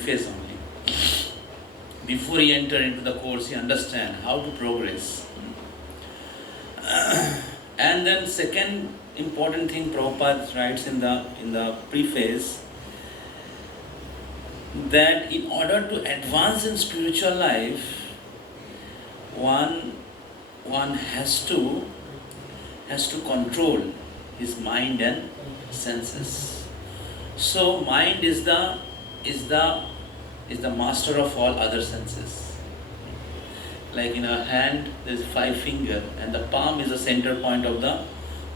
phase only. Before you enter into the course, you understand how to progress. And then second important thing Prabhupada writes in the preface, that in order to advance in spiritual life, one has to control his mind and senses. So mind is the master of all other senses. Like in a hand, there is 5 fingers, and the palm is the center point of the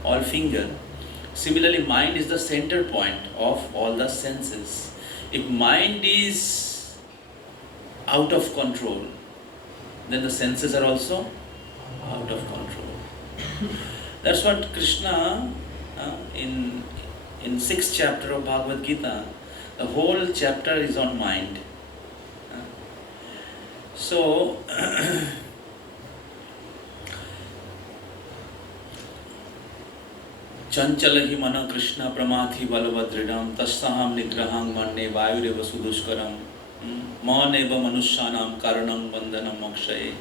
all finger. Similarly, mind is the center point of all the senses. If mind is out of control, then the senses are also out of control. That's what Krishna in 6th chapter of Bhagavad Gita, the whole chapter is on mind. So Chanchalahi mana Krishna pramathi balabhadridam tassaham nigraham manne vayureva sudushkaram maneva manushyanam karanam bandhanam mokshaye.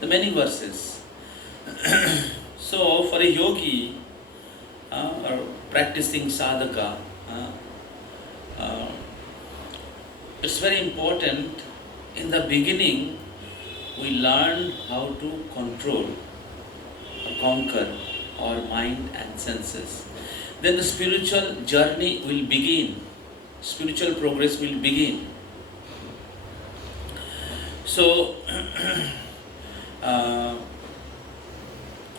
The many verses. So for a yogi or practicing sadhaka, it's very important. In the beginning, we learn how to control or conquer our mind and senses. Then the spiritual journey will begin. Spiritual progress will begin. So,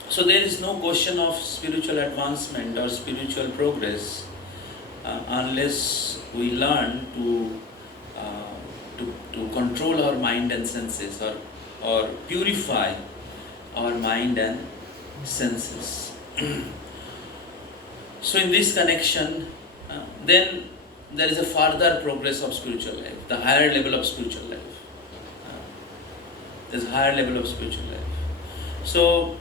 so there is no question of spiritual advancement or spiritual progress unless we learn to control our mind and senses, or purify our mind and senses. So in this connection, then there is a further progress of spiritual life, the higher level of spiritual life. There's a higher level of spiritual life. So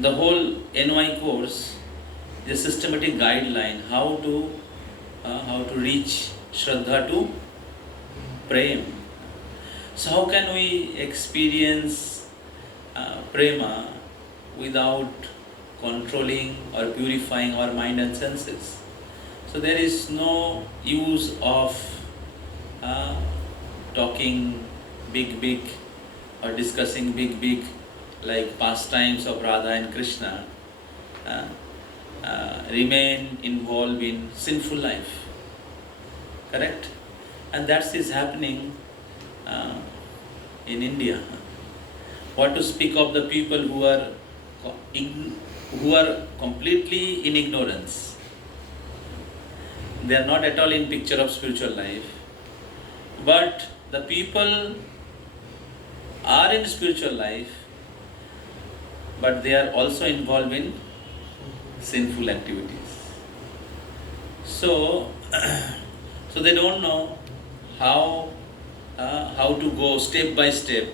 the whole NOI course is a systematic guideline how to reach Shraddha to Prem. So how can we experience prema without controlling or purifying our mind and senses? So there is no use of talking big or discussing big like pastimes of Radha and Krishna. Remain involved in sinful life. Correct? And that is happening in India. What to speak of the people who are completely in ignorance. They are not at all in picture of spiritual life. But the people are in spiritual life, but they are also involved in sinful activities. So they don't know how to go step by step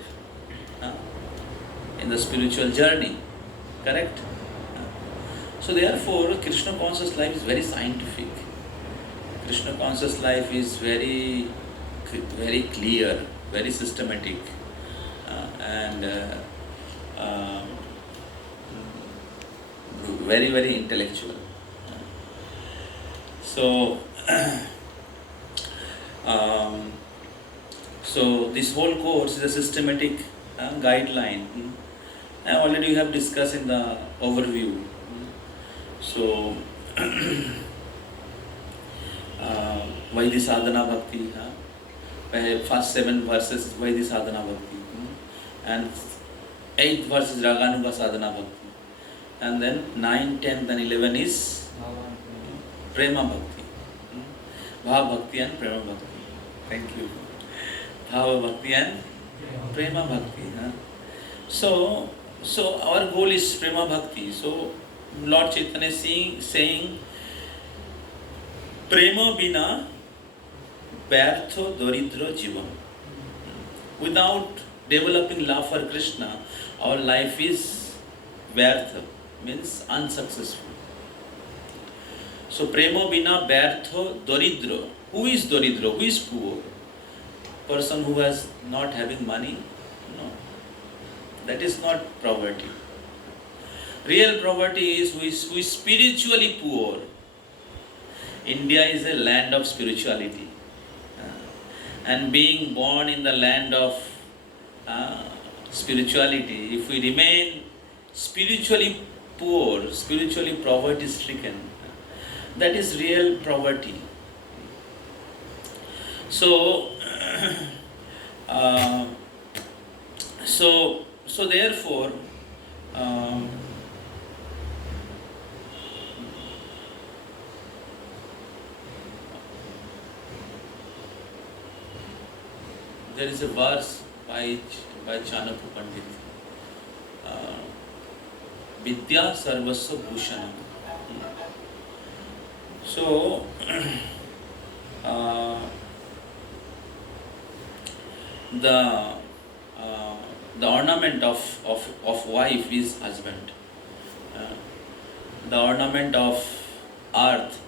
in the spiritual journey. Correct? So therefore, Krishna conscious life is very scientific. Krishna conscious life is very clear, very systematic, and very intellectual. So so this whole course is a systematic guideline. Already we have discussed in the overview. So Vaidhi Sadhana Bhakti, first 7 verses is Vaidhi Sadhana Bhakti, and 8th verse is Raganuga Sadhana Bhakti, and then 9, 10 and 11 is Prema Bhakti, Bhava Bhakti and Prema Bhakti. Thank you. Bhava Bhakti and Prema Bhakti. So our goal is Prema Bhakti. So Lord Chaitanya is saying Prema bina vyartho daridra jivam. Without developing love for Krishna, our life is vyartha, means unsuccessful. So prema bina vyartho daridra. Who is daridra? Who is poor? person who has not having money? No. That is not poverty. Real poverty is who is spiritually poor. India is a land of spirituality. And being born in the land of spirituality, if we remain spiritually poor, spiritually poverty stricken, that is real poverty. So, so therefore, there is a verse by Chanakya Pandit. Vidya Sarvasva Bhushanam. So, the ornament of wife is husband. The ornament of earth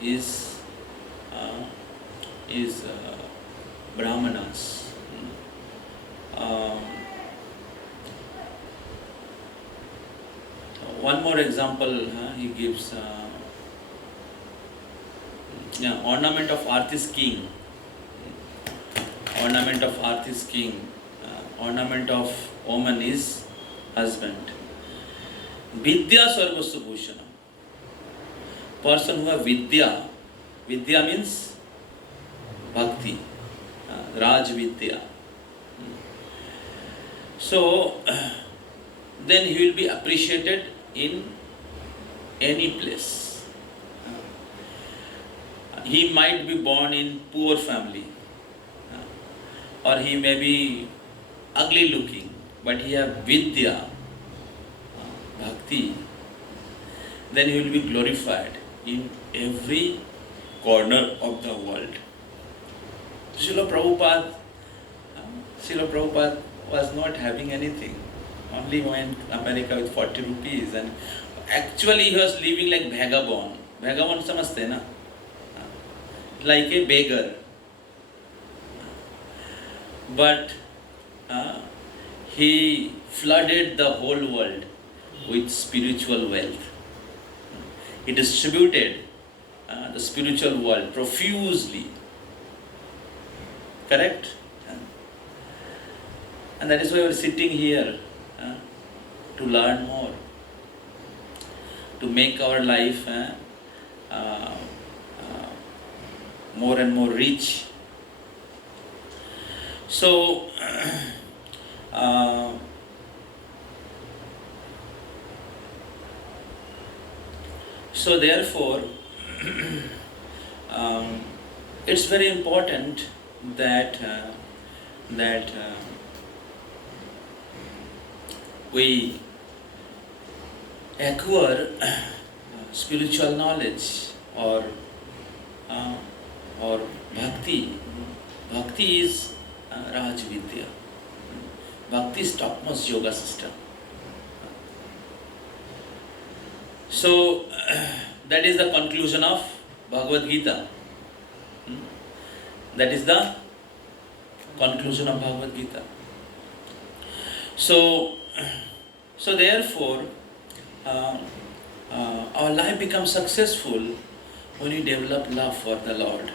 is Brahmanas. One more example he gives. Ornament of earth is king. Ornament of earth is king. Ornament of woman is husband. Vidya Sarvasva Bhushanam. Person who have Vidya. Vidya means Bhakti. Raj Vidya. So, then he will be appreciated in any place. He might be born in poor family, or he may be ugly looking, but he have Vidya, Bhakti, then he will be glorified in every corner of the world. Srila Prabhupada was not having anything. Only went to America with 40 rupees, and actually he was living like vagabond. Vagabond samajhte na? Like a beggar. But he flooded the whole world with spiritual wealth. He distributed the spiritual world profusely. Correct? And that is why we are sitting here, to learn more, to make our life more and more rich. So, so therefore, it's very important that we acquire spiritual knowledge or bhakti. Bhakti is Raj Vidya. Bhakti is topmost yoga system. So that is the conclusion of Bhagavad Gita. That is the conclusion of Bhagavad Gita. So therefore, our life becomes successful when we develop love for the Lord.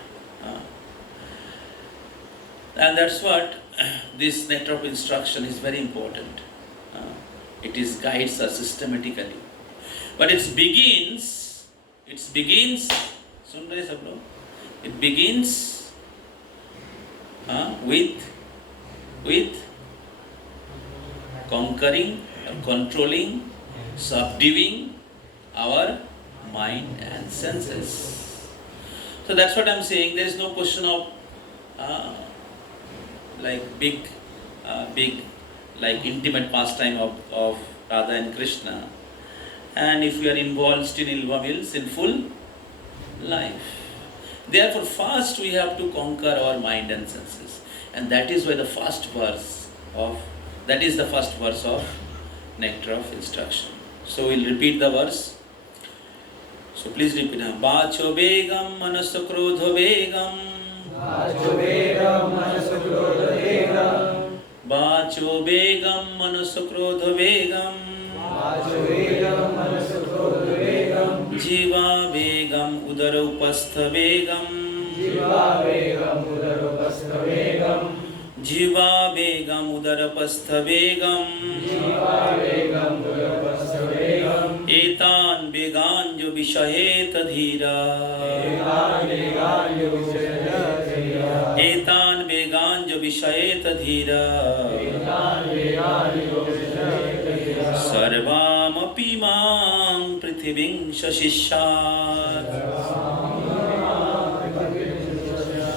And that's what this nectar of instruction is very important. It guides us systematically. But it begins, सुन रहे सब लोग? It begins with conquering, controlling, subduing our mind and senses. So that's what I'm saying. There is no question of like big, like intimate pastime of Radha and Krishna. And if we are involved, still in sinful life. Therefore, first we have to conquer our mind and senses. And that is why the first verse of Nectar of Instruction. So we'll repeat the verse. So please repeat. Vacho vegam manasa krodho vegam. Vacho vegam Vacho Vegam Manaso Krodha Vegam Jiva Vegam Udara Upastha Vegam Jiva Vegam Udara Upastha Vegam Etan Vegan Jo Vishayeta Dhira Etan Vegan Jo Vishayeta Dhira Sarvam api mam prithiving shashishat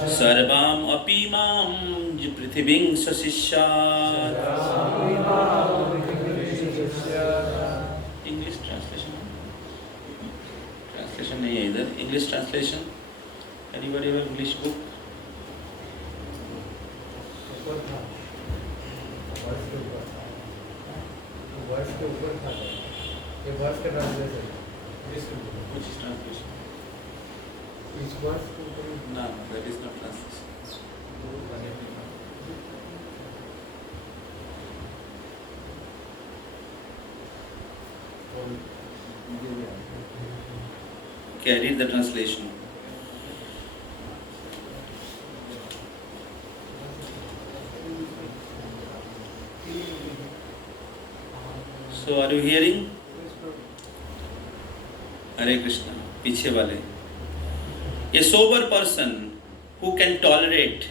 Sarvam api mam prithiving shashishat English translation? Translation nahi hai idhar. English translation? Anybody have English book? वर्ष के ऊपर था ये वर्ष का translation Which is translation? इस वर्ष के ऊपर No, that is not translation. Okay, I read the translation. So are you hearing? Hare Krishna. पीछे वाले. A sober person who can tolerate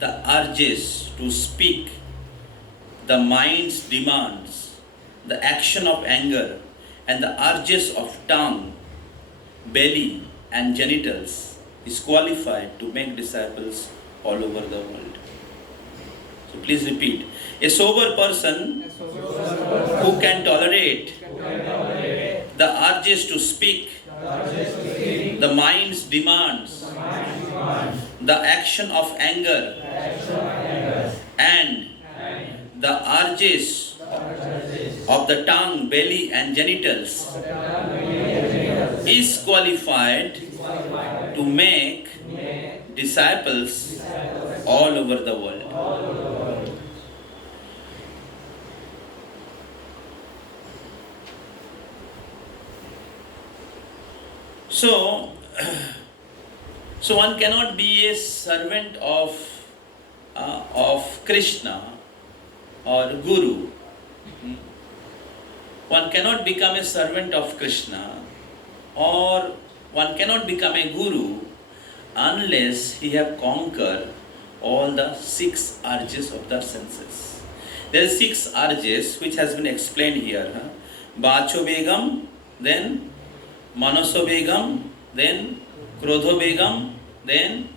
the urges to speak, the mind's demands, the action of anger, and the urges of tongue, belly, and genitals is qualified to make disciples all over the world. So please repeat. A sober person who can tolerate the urges to speak, the mind's demands, the action of anger, and the urges of the tongue, belly, and genitals is qualified to make disciples all over the world. So one cannot be a servant of Krishna or Guru. One cannot become a servant of Krishna or one cannot become a Guru unless he have conquered all the 6 urges of the senses. There are 6 urges which has been explained here. Vacho Vegam, then Manaso Vegam, then Krodho Vegam, then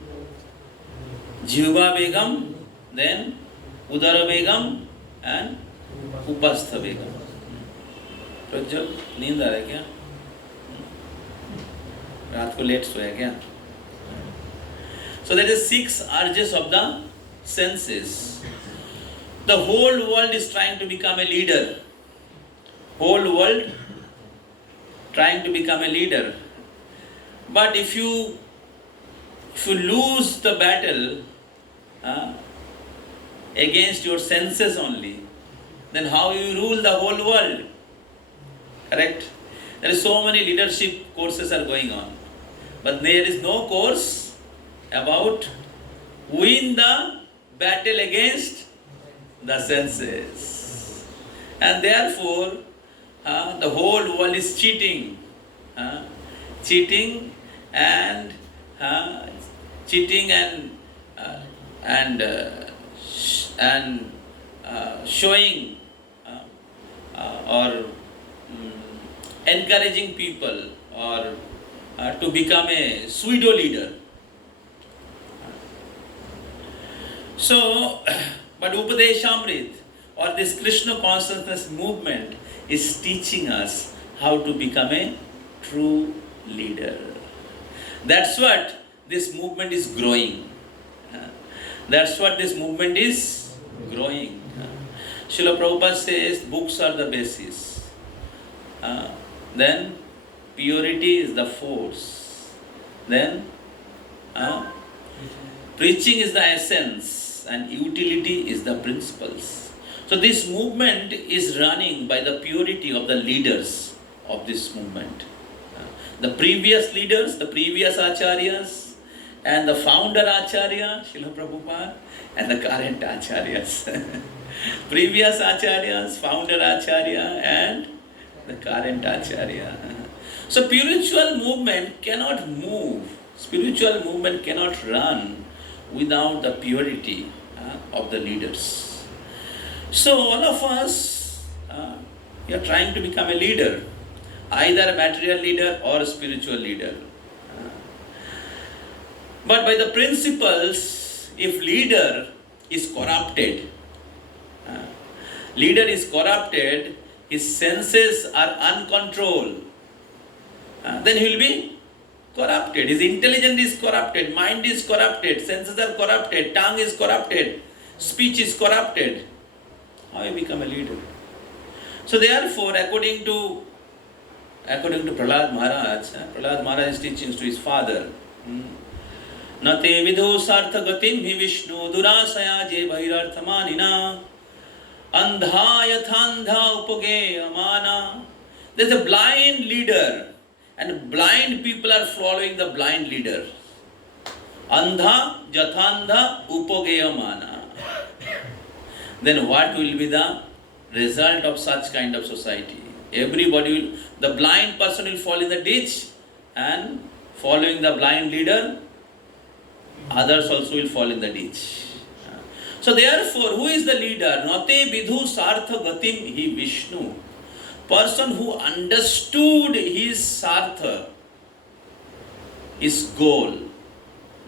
Jiva Vegam, then Udara Vegam and Upastha Vegam. तो जब नींद आ रहा है क्या? रात को late सोया क्या? So there is 6 urges of the senses. The whole world is trying to become a leader. Whole world trying to become a leader. But if you lose the battle against your senses only, then how you rule the whole world? Correct? There is so many leadership courses are going on, but there is no course about win the battle against the senses. And therefore, the whole world is cheating. Cheating and showing or encouraging people or to become a pseudo leader. So, but Upadeshamrit or this Krishna consciousness movement is teaching us how to become a true leader. That's what this movement is growing. That's what this movement is growing. Srila Prabhupada says books are the basis. Then purity is the force. Then preaching is the essence and utility is the principles. So this movement is running by the purity of the leaders of this movement. The previous leaders, the previous acharyas, and the founder acharya, Srila Prabhupada, and the current acharyas. Previous acharyas, founder acharya, and the current acharya. So spiritual movement cannot move, spiritual movement cannot run without the purity of the leaders. So all of us, we are trying to become a leader, either a material leader or a spiritual leader. But by the principles, if leader is corrupted, his senses are uncontrolled, then he will be corrupted. His intelligence is corrupted, mind is corrupted, senses are corrupted, tongue is corrupted, speech is corrupted. How you become a leader? So therefore, according to Prahlad Maharaj is teaching to his father. Nate vidho sartha gatim hi Vishnu durasaya je bhairarthamanina andha yathandha upage amana. There's a blind leader and blind people are following the blind leader. Andha yathandha upage amana. Then what will be the result of such kind of society? Everybody will, the blind person will fall in the ditch, and following the blind leader, others also will fall in the ditch. So therefore, who is the leader? Nate vidhu sartha gatim hi Vishnu. Person who understood his sartha, his goal,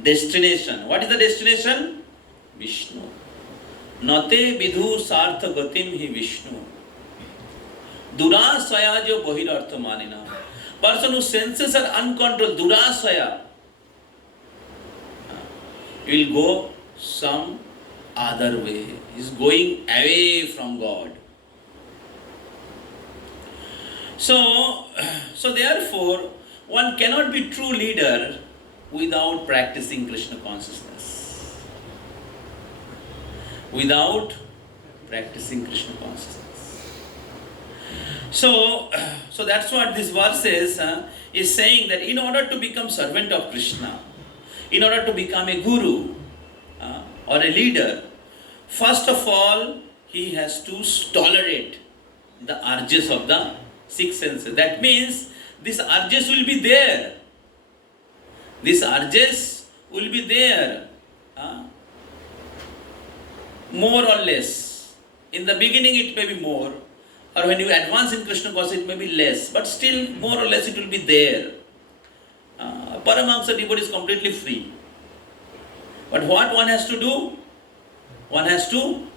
destination. What is the destination? Vishnu. Nate vidhu sartha gatim hi Vishnu. Durasaya jo bahirartha manina. Person whose senses are uncontrolled, durasaya, will go some other way. He is going away from God. So therefore, one cannot be true leader without practicing Krishna consciousness. Without practicing Krishna consciousness. So that's what this verse is saying, that in order to become servant of Krishna, in order to become a guru or a leader, first of all, he has to tolerate the urges of the six senses. That means these urges will be there. These urges will be there. More or less. In the beginning it may be more, or when you advance in Krishna consciousness it may be less, but still more or less it will be there. Paramahamsa devotee is completely free. But what one has to do? One has to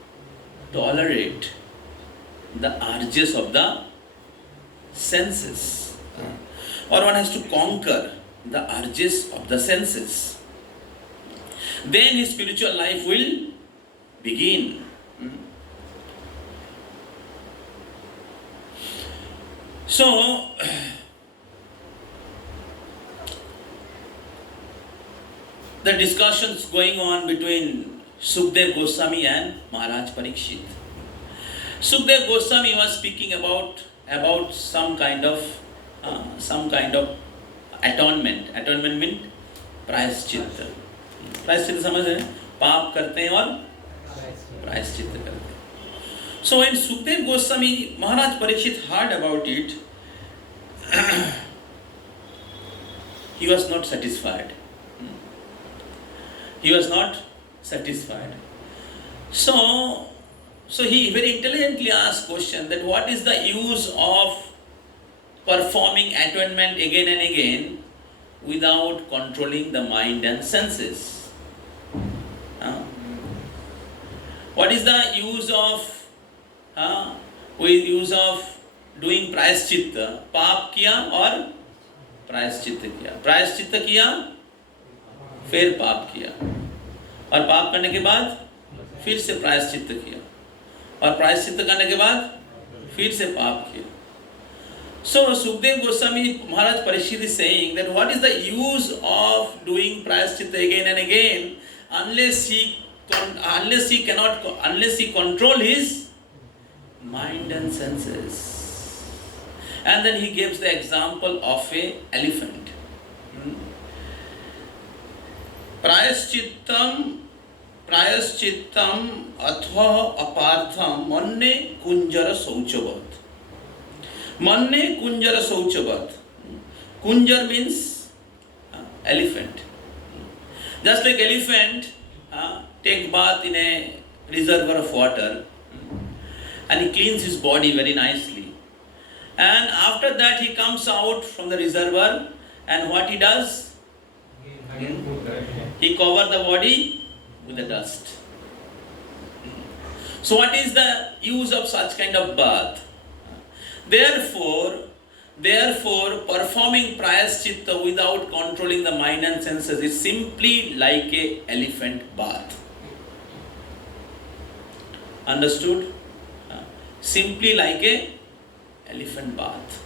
tolerate the urges of the senses. Or one has to conquer the urges of the senses. Then his spiritual life will begin. So, the discussions going on between Sukdev Goswami and Maharaj Parikshit. Sukdev Goswami was speaking about some kind of atonement. Atonement means प्रायश्चित. प्रायश्चित समझ रहे हैं? पाप करते हैं और प्रायश्चित करते हैं. So when Sukdev Goswami, Maharaj Parikshit heard about it, he was not satisfied. He was not satisfied. So he very intelligently asked question that what is the use of performing atonement again and again without controlling the mind and senses? What is the use of doing प्रायश्चित्त? पाप किया और प्रायश्चित्त किया, प्रायश्चित्त किया फिर पाप किया, और पाप करने के बाद फिर से प्रायश्चित्त किया, और प्रायश्चित्त करने के बाद फिर से पाप किया. So Sukdev Goswami, Maharaj Parikshit is saying that what is the use of doing प्रायश्चित्त again and again unless he control his Mind and senses. And then he gives the example of a elephant. Prayaschittam athva apartham manne kunjara sauchavat. Manne kunjara sauchavat. Kunjar means elephant. Just like elephant take bath in a reservoir of water and he cleans his body very nicely. And after that he comes out from the reservoir and what he does? He covers the body with the dust. So what is the use of such kind of bath? Therefore, performing prayaschitya without controlling the mind and senses is simply like a elephant bath. Understood? Simply like a elephant bath.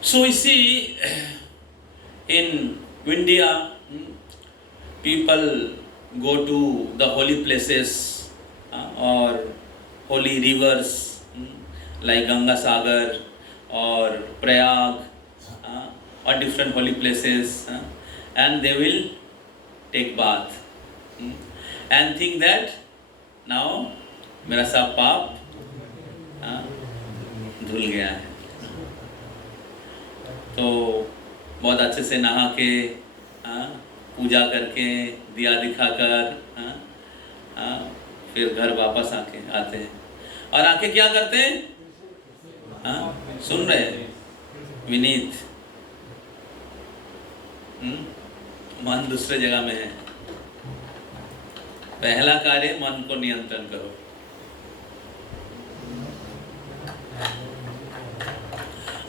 So we see in India, people go to the holy places or holy rivers like Ganga Sagar or Prayag or different holy places and they will take bath and think that now मेरा सब पाप धुल गया है. तो बहुत अच्छे से नहा के पूजा करके दिया दिखाकर फिर घर वापस आते हैं और आके क्या करते हैं? सुन रहे हैं विनीत? मन दूसरे जगह में है. पहला कार्य मन को नियंत्रण करो.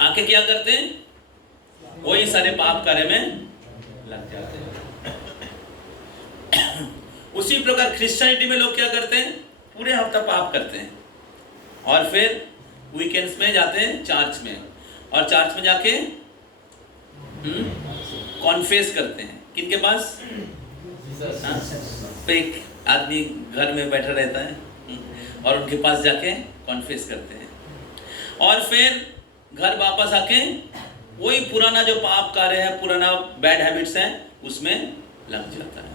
आके क्या करते हैं? वही सारे पाप कार्य में लग जाते हैं. उसी प्रकार क्रिश्चियनिटी में लोग क्या करते हैं? पूरे हफ्ता पाप करते हैं और फिर वीकेंड्स में जाते हैं चर्च में और चर्च में जाके कॉन्फेस करते हैं. किनके पास? एक आदमी घर में बैठा रहता है और उनके पास जाके कॉन्फेस करते हैं और फिर घर वापस आके वही पुराना जो पाप कार्य है, पुराना बैड हैबिट्स हैं, उसमें लग जाता है.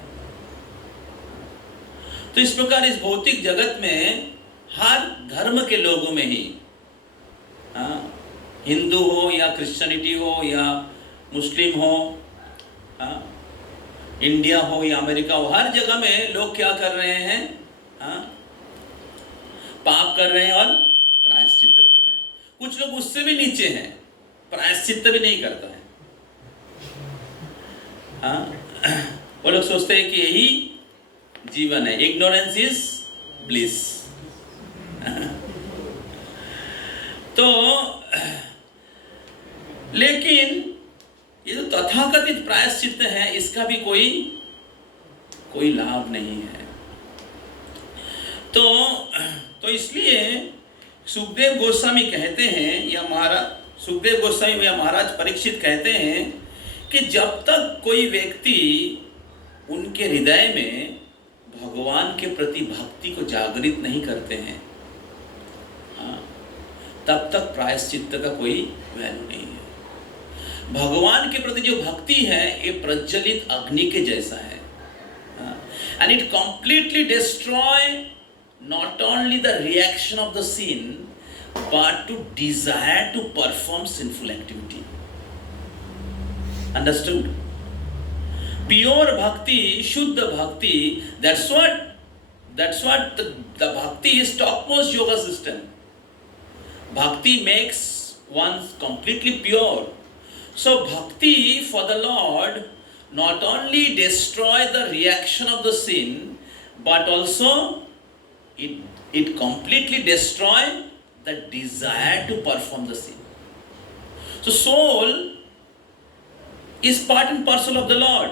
तो इस प्रकार इस भौतिक जगत में हर धर्म के लोगों में ही, हिंदू हो या क्रिश्चियनिटी हो या मुस्लिम हो, इंडिया हो या अमेरिका हो, हर जगह में लोग क्या कर रहे हैं? पाप कर रहे हैं और प्रायश्चित्त कर रहे हैं. कुछ लोग उससे भी नीचे हैं, प्रायश्चित्त भी नहीं करता है. वो लोग सोचते हैं कि यही जीवन है. Ignorance is bliss. तो लेकिन ये जो तथाकथित प्रायश्चित्त है, इसका भी कोई लाभ नहीं है. तो इसलिए सुखदेव गोस्वामी कहते हैं या महाराज परीक्षित कहते हैं कि जब तक कोई व्यक्ति उनके हृदय में भगवान के प्रति भक्ति को जागृत नहीं करते हैं, तब तक प्रायश्चित्त का कोई वैल्यू नहीं है. भगवान के प्रति जो भक्ति है ये प्रज्वलित अग्नि के जैसा है. And it completely destroy not only the reaction of the sin but to desire to perform sinful activity. Understood? Pure bhakti, shuddha bhakti, that's what the bhakti is topmost yoga system. Bhakti makes one completely pure. So bhakti for the Lord not only destroy the reaction of the sin but also it completely destroy the desire to perform the sin. So soul is part and parcel of the Lord,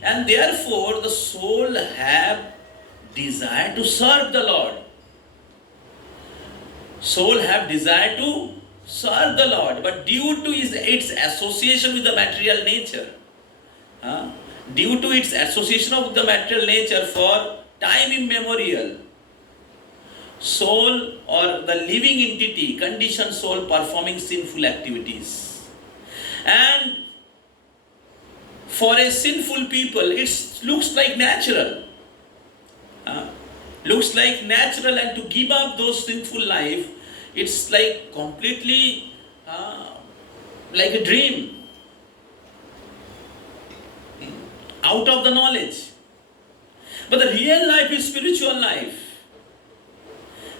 and therefore the soul have desire to serve the Lord. Soul have desire to serve the Lord, but due to its association with the material nature, due to its association of the material nature for time immemorial, soul or the living entity, conditioned soul performing sinful activities. And for a sinful people, it looks like natural. Looks like natural, and to give up those sinful life, it's like completely like a dream, out of the knowledge. But the real life is spiritual life.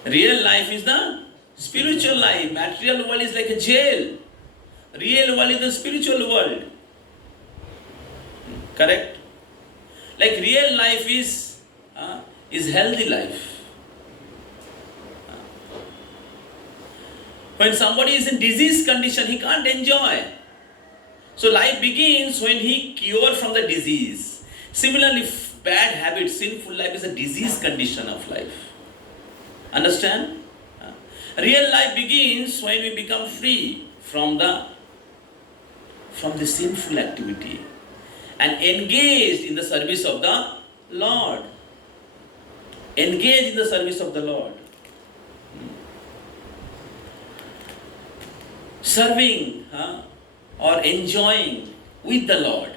Real life is the spiritual life. Material world is like a jail. Real world is the spiritual world. Correct? Like real life is healthy life. When somebody is in disease condition, he can't enjoy. So life begins when he cured from the disease. Similarly, bad habits, sinful life is a disease condition of life. Understand? Real life begins when we become free from the sinful activity and engaged in the service of the Lord. Engage in the service of the Lord. Serving or enjoying with the Lord.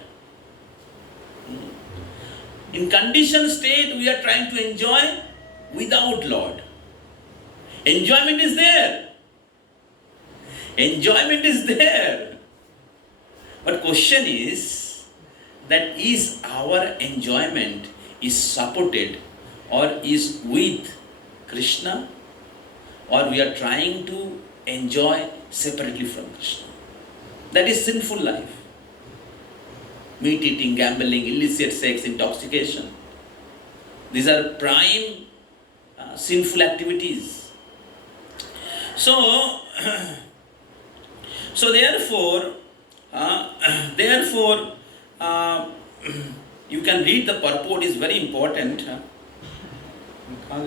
In conditioned state, we are trying to enjoy without Lord. Enjoyment is there. Enjoyment is there. But question is that is our enjoyment is supported or is with Krishna, or we are trying to enjoy separately from Krishna. That is sinful life. Meat eating, gambling, illicit sex, intoxication. These are prime sinful activities. So therefore, you can read the purport, is very important. I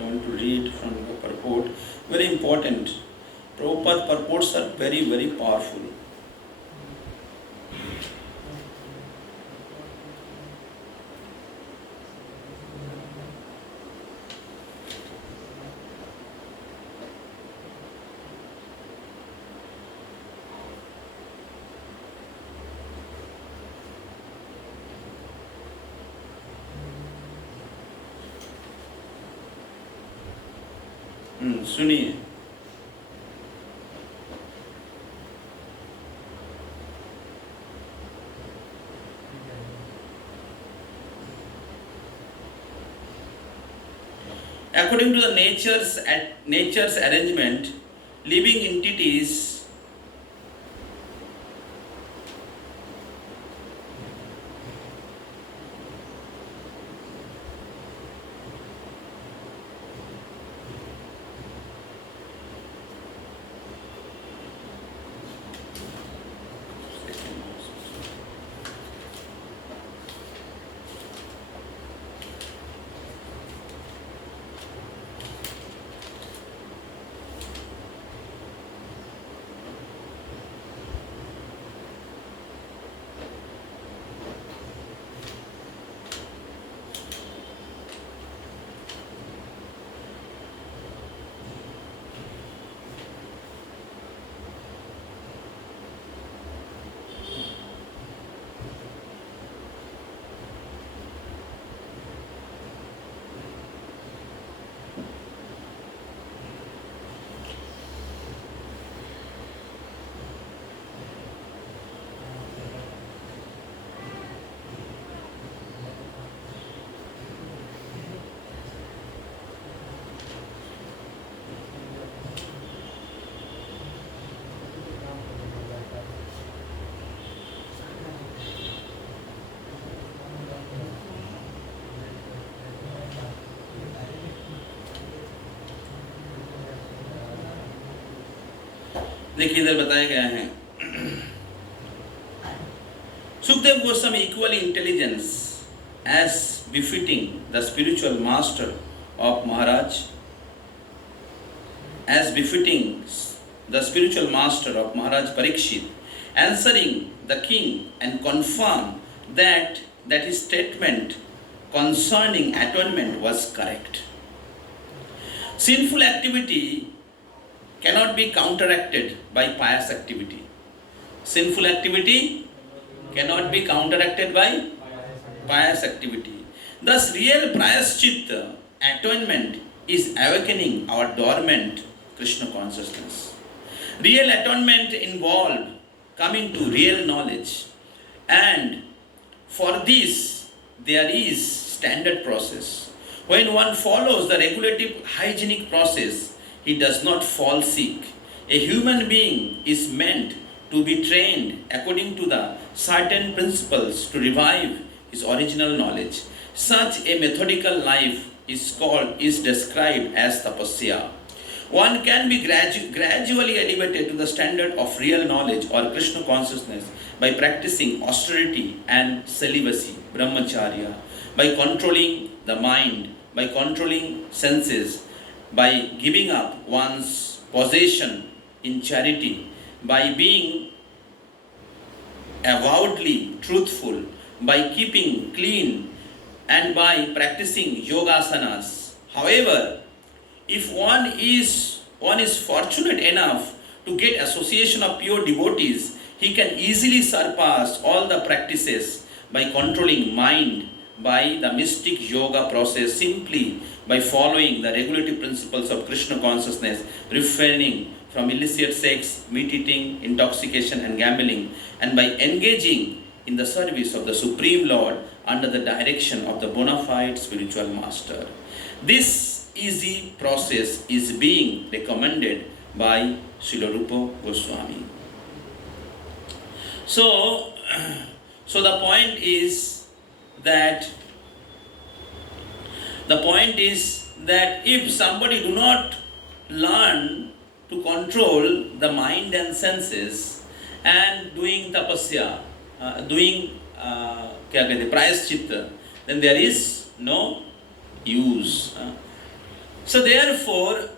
want to read from the purport. Very important. Prabhupada purports are very, very powerful. सुनिए. According to the nature's arrangement, living entities देखिए इधर बताया गया है. Sukdev Goswami equally intelligence as befitting the spiritual master of Maharaj, as befitting the spiritual master of Maharaj Parikshit, answering the king and confirm that his statement concerning atonement was correct. Sinful activity cannot be counteracted by pious activity. Sinful activity cannot be counteracted by pious activity. Thus, real prayaschitta, atonement, is awakening our dormant Krishna consciousness. Real atonement involved coming to real knowledge, and for this there is standard process. When one follows the regulative hygienic process, he does not fall sick. A human being is meant to be trained according to the certain principles to revive his original knowledge. Such a methodical life is described as tapasya. One can be gradually elevated to the standard of real knowledge or Krishna consciousness by practicing austerity and celibacy, brahmacharya, by controlling the mind, by controlling senses, by giving up one's possession in charity, by being avowedly truthful, by keeping clean, and by practicing yogasanas. However, if one is fortunate enough to get association of pure devotees, he can easily surpass all the practices by controlling mind, by the mystic yoga process, simply by following the regulative principles of Krishna consciousness, refraining from illicit sex, meat eating, intoxication and gambling, and by engaging in the service of the Supreme Lord under the direction of the bona fide spiritual master. This easy process is being recommended by Srila Rupa Goswami. So the point is that if somebody do not learn to control the mind and senses and doing tapasya, doing prayaschitta, then there is no use. So therefore,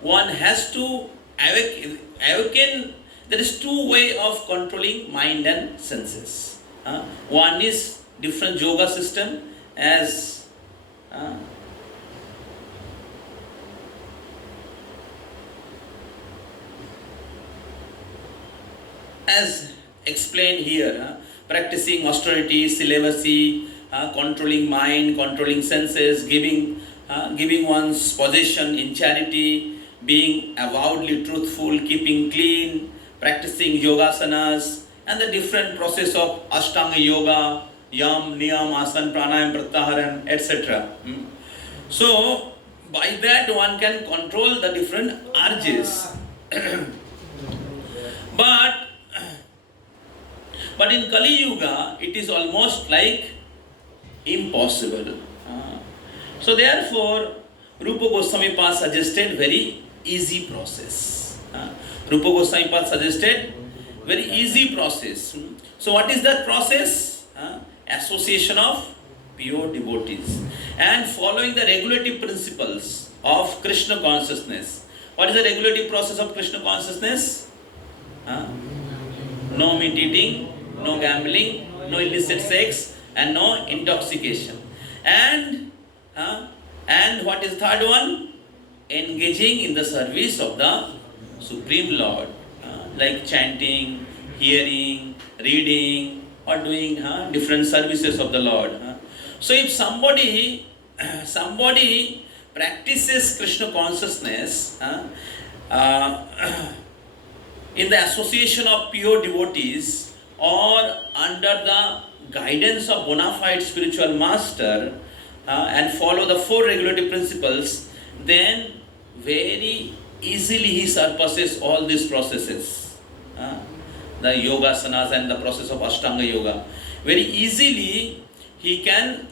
one has to awaken. There is two way of controlling mind and senses. One is different yoga system as explained here, practicing austerity, celibacy, controlling mind, controlling senses, giving one's possession in charity, being avowedly truthful, keeping clean, practicing yogasanas, and the different process of Ashtanga yoga, yam, niyam, asan, pranayam, pratyaharan, etc. So, by that one can control the different urges. But in Kali Yuga, it is almost like impossible. So therefore, Rupa Goswami Pad suggested very easy process. Rupa Goswami Pad suggested very easy process. So what is that process? Association of pure devotees and following the regulative principles of Krishna consciousness. What is the regulative process of Krishna consciousness? No meat eating, no gambling, no illicit sex, and no intoxication. And what is the third one? Engaging in the service of the Supreme Lord, like chanting, hearing, reading, or doing different services of the Lord. So if somebody practices Krishna consciousness in the association of pure devotees or under the guidance of bona fide spiritual master and follow the four regulative principles, then very easily he surpasses all these processes, the yogasanas and the process of Ashtanga yoga. Very easily he can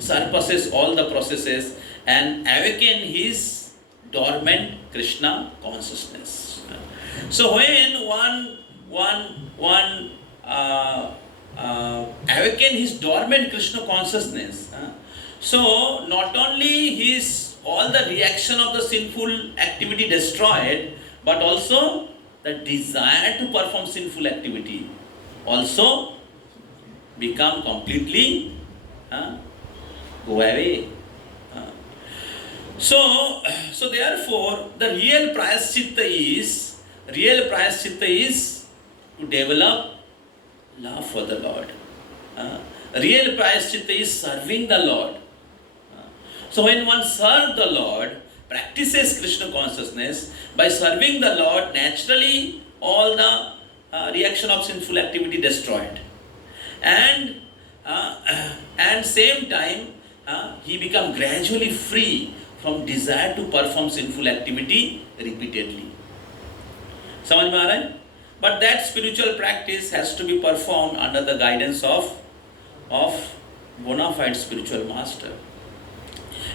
surpasses all the processes and awaken his dormant Krishna consciousness. So when one awaken his dormant Krishna consciousness, so not only his all the reaction of the sinful activity destroyed, but also the desire to perform sinful activity also become completely go away. So therefore, the real prayaschitta is to develop love for the Lord. Real prayaschitta is serving the Lord. So when one serves the Lord, practices Krishna consciousness, by serving the Lord, naturally all the reaction of sinful activity destroyed. And same time, he become gradually free from desire to perform sinful activity repeatedly. समझ में आ रहा है? But that spiritual practice has to be performed under the guidance of bona fide spiritual master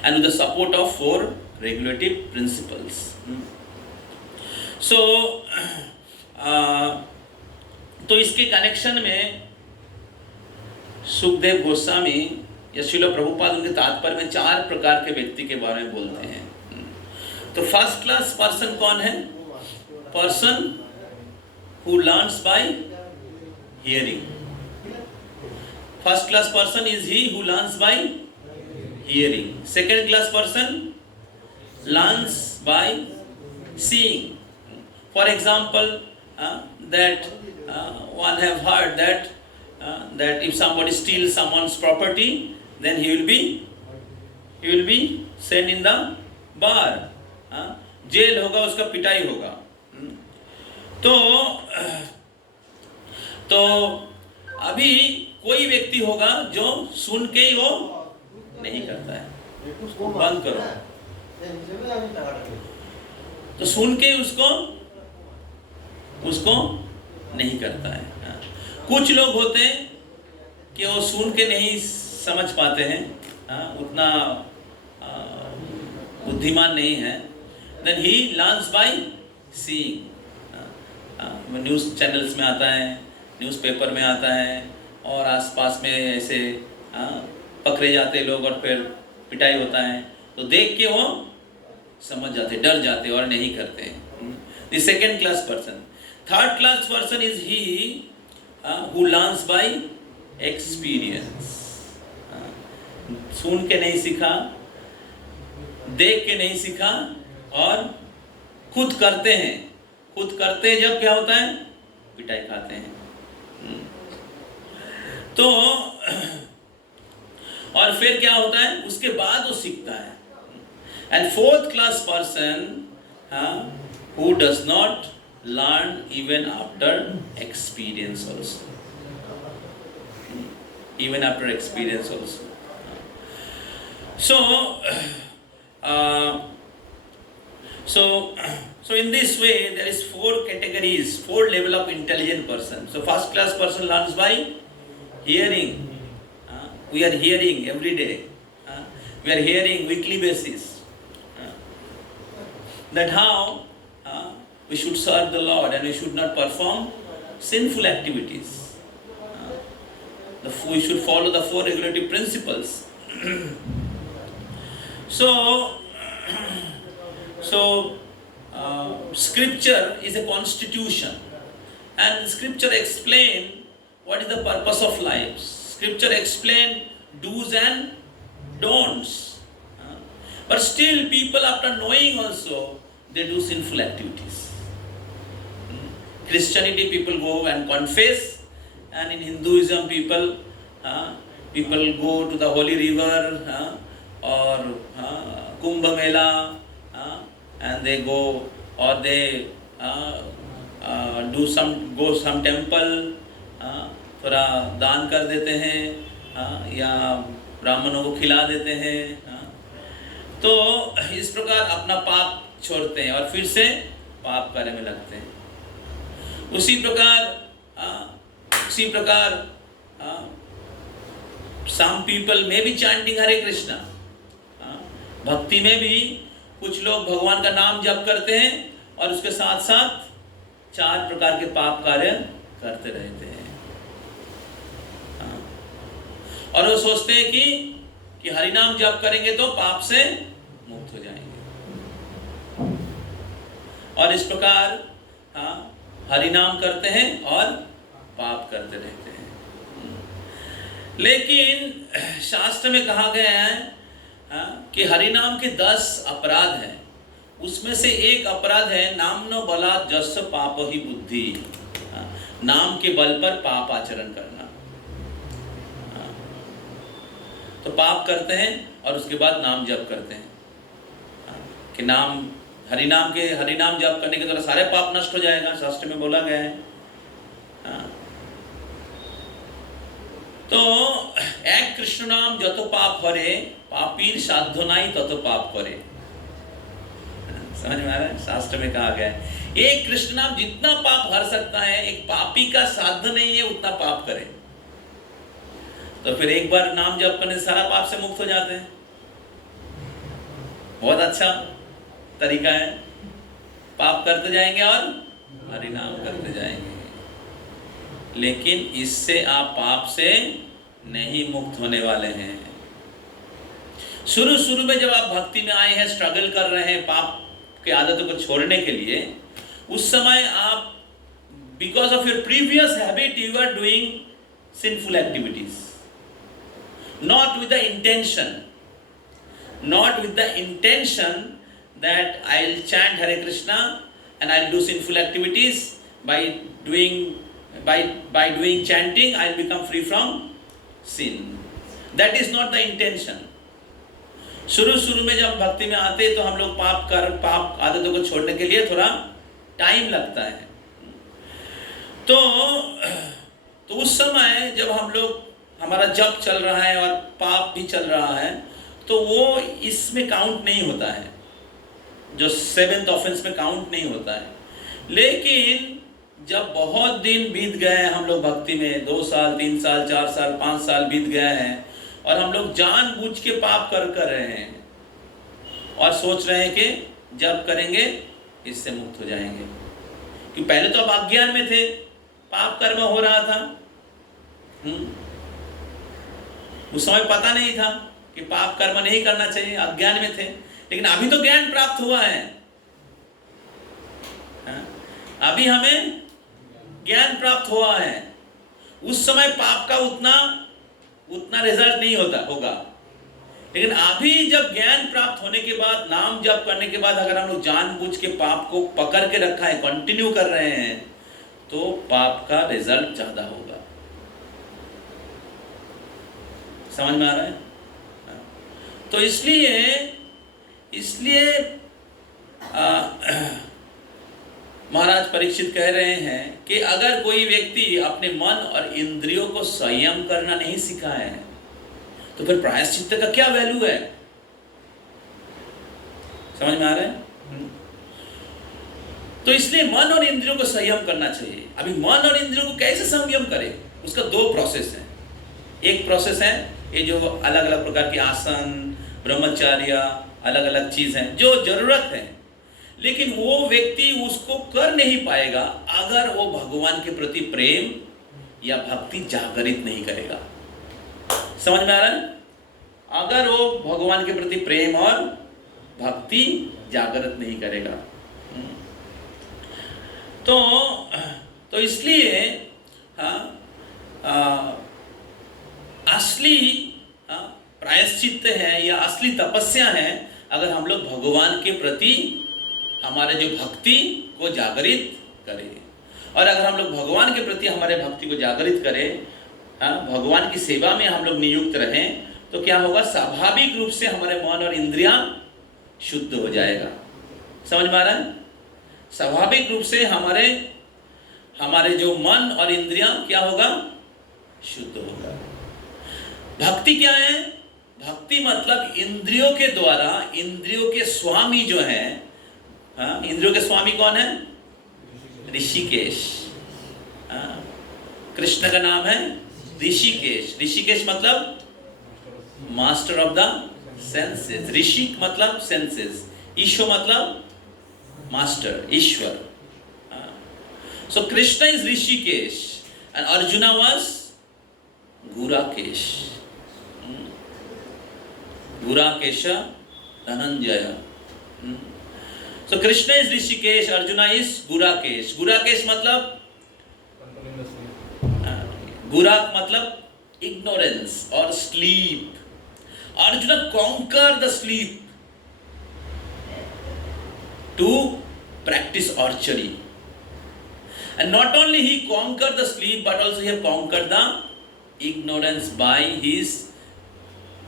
and with the support of 4 regulative principles. So, तो इसके connection में सुखदेव गोस्वामी या श्रील प्रभुपाद उनके तात्पर्य में 4 प्रकार के व्यक्ति के बारे में बोलते हैं. तो फर्स्ट क्लास पर्सन कौन है? Person who learns by hearing. First class person is he who learns by hearing. Second class person learns by seeing. For example, that one have heard that if somebody steals someone's property, then he will be sent in the bar. Jail होगा, उसका पिटाई होगा. तो अभी कोई व्यक्ति होगा जो सुन के ही वो नहीं करता है. बंद करो. तो सुन के उसको नहीं करता है. कुछ लोग होते हैं कि वो सुन के नहीं समझ पाते हैं, उतना बुद्धिमान नहीं है. Then he learns by seeing. News channels में आता है, न्यूज़पेपर में आता है, और आसपास में ऐसे पकड़े जाते लोग और फिर पिटाई होता है, तो देख के वो समझ जाते, डर जाते और नहीं करते. The second class person. Third class person is he who learns by experience. सुन के नहीं सीखा, देख के नहीं सीखा, और खुद करते हैं. खुद करते हैं जब क्या होता है? पिटाई खाते हैं. तो और फिर क्या होता है? उसके बाद वो सीखता है. And fourth class person who does not learn even after experience also. Even after experience also. So in this way there is 4 categories, 4 level of intelligent person. So first class person learns by hearing. We are hearing every day. We are hearing weekly basis. That how we should serve the Lord and we should not perform sinful activities. We should follow the 4 regulative principles. Scripture is a constitution, and Scripture explain what is the purpose of life. Scripture explain do's and don'ts. But still people, after knowing also, they do sinful activities. Christianity people go and confess, and in Hinduism people go to the holy river or Kumbh Mela, and they go, or they go some temple, थोड़ा दान कर देते हैं या ब्राह्मणों को खिला देते हैं. तो इस प्रकार अपना पाप छोड़ते हैं और फिर से पाप कार्य में लगते हैं. उसी प्रकार some people may be chanting Hare Krishna. भक्ति में भी कुछ लोग भगवान का नाम जप करते हैं और उसके साथ साथ 4 प्रकार के पाप कार्य करते रहते हैं. और वो सोचते हैं कि हरि नाम जप करेंगे तो पाप से मुक्त हो जाएंगे. और इस प्रकार हरि नाम करते हैं और पाप करते रहते हैं. लेकिन शास्त्र में कहा गया है कि हरिनाम के 10 अपराध हैं, उसमें से एक अपराध है नामनो बला जस पाप ही बुद्धि, नाम के बल पर पाप आचरण करना। तो पाप करते हैं और उसके बाद नाम जप करते हैं कि नाम हरिनाम जप करने के द्वारा सारे पाप नष्ट हो जाएगा, शास्त्र में बोला गया है। तो एक कृष्ण नाम যত पाप हरे पापीर साध्य নাই তত पाप करे। समझ में आ रहा है? शास्त्र में कहा गया है एक कृष्ण नाम जितना पाप हर सकता है, एक पापी का साध्य नहीं है उतना पाप करे। तो फिर एक बार नाम जप करने से सारा पाप से मुक्त हो जाते हैं। बहुत अच्छा तरीका है, पाप करते जाएंगे और हरिनाम करते जाएंगे। लेकिन इससे आप पाप से नहीं मुक्त होने वाले हैं। शुरू में जब आप भक्ति में आए हैं, स्ट्रगल कर रहे हैं पाप की आदतों को छोड़ने के लिए, उस समय आप because of your previous habit you are doing sinful activities, not with the intention that I'll chant Hare Krishna and I'll do sinful activities. By doing chanting I'll become free from sin. That is not the intention. शुरू में जब भक्ति में आते तो हम लोग पाप आदतों को छोड़ने के लिए थोड़ा टाइम लगता है। तो उस समय जब हम लोग हमारा जप चल रहा है और पाप भी चल रहा है, तो वो इसमें काउंट नहीं होता है, जो 7th ऑफेंस में काउंट नहीं होता है। लेकिन जब बहुत दिन बीत गए हैं, हम लोग भक्ति में 2 साल 3 साल 4 साल 5 साल बीत गए हैं और हम लोग जानबूझ के पाप कर रहे हैं और सोच रहे हैं कि जब करेंगे इससे मुक्त हो जाएंगे। कि पहले तो आप अज्ञान में थे, पाप कर्म हो रहा था, उस समय पता नहीं था कि पाप कर्म नहीं करना चाहिए, अज्ञान में थे। लेकिन अभी तो ज्ञान प्राप्त हुआ है, अभी हमें ज्ञान प्राप्त हुआ है। उस समय पाप का उतना रिजल्ट नहीं होगा। लेकिन अभी जब ज्ञान प्राप्त होने के बाद, नाम जप करने के बाद, अगर हम लोग जानबूझ के पाप को पकड़ के रखा है, कंटिन्यू कर रहे हैं, तो पाप का रिजल्ट ज्यादा होगा। समझ में आ रहा है? तो इसलिए महाराज परीक्षित कह रहे हैं कि अगर कोई व्यक्ति अपने मन और इंद्रियों को संयम करना नहीं सीखा है, तो फिर प्रायश्चित्त का क्या वैल्यू है? समझ में आ रहा है? तो इसलिए मन और इंद्रियों को संयम करना चाहिए। अभी मन और इंद्रियों को कैसे संयम करें, उसका 2 प्रोसेस है। एक प्रोसेस है ये जो अलग अलग प्रकार के आसन, ब्रह्मचर्य, अलग अलग चीज हैं जो जरूरत है, लेकिन वो व्यक्ति उसको कर नहीं पाएगा अगर वो भगवान के प्रति प्रेम या भक्ति जागृत नहीं करेगा। समझ में आ रहा है? अगर वो भगवान के प्रति प्रेम और भक्ति जागृत नहीं करेगा, तो इसलिए असली प्रायश्चित्त है या असली तपस्या है अगर हम लोग भगवान के प्रति हमारे जो भक्ति को जागृत करें। और अगर हम लोग भगवान के प्रति हमारे भक्ति को जागृत करें, भगवान की सेवा में हम लोग नियुक्त रहें, तो क्या होगा? स्वाभाविक रूप से हमारे मन और इंद्रियां शुद्ध हो जाएगा। समझ में आ रहा है? स्वाभाविक रूप से हमारे जो मन और इंद्रियां क्या होगा? शुद्ध होगा। भक्ति क्या है? भक्ति मतलब इंद्रियों के द्वारा, इंद्रियों के स्वामी जो है, इंद्रियों के स्वामी कौन है? ऋषिकेश। कृष्ण का नाम है ऋषिकेश। ऋषिकेश मतलब मास्टर ऑफ द सेंसेस। ऋषि मतलब सेंसेस, ईश्वर मतलब मास्टर, ईश्वर। So Krishna is Rishikesh and Arjuna was Gudakesh. Gudakesh Dhananjay. So Krishna is Rishikesh, Arjuna is Gurakesh. Gurakesh मतलब गुराक मतलब ignorance or sleep. Arjuna conquered the sleep to practice archery. And not only he conquered the sleep, but also he conquered the ignorance by his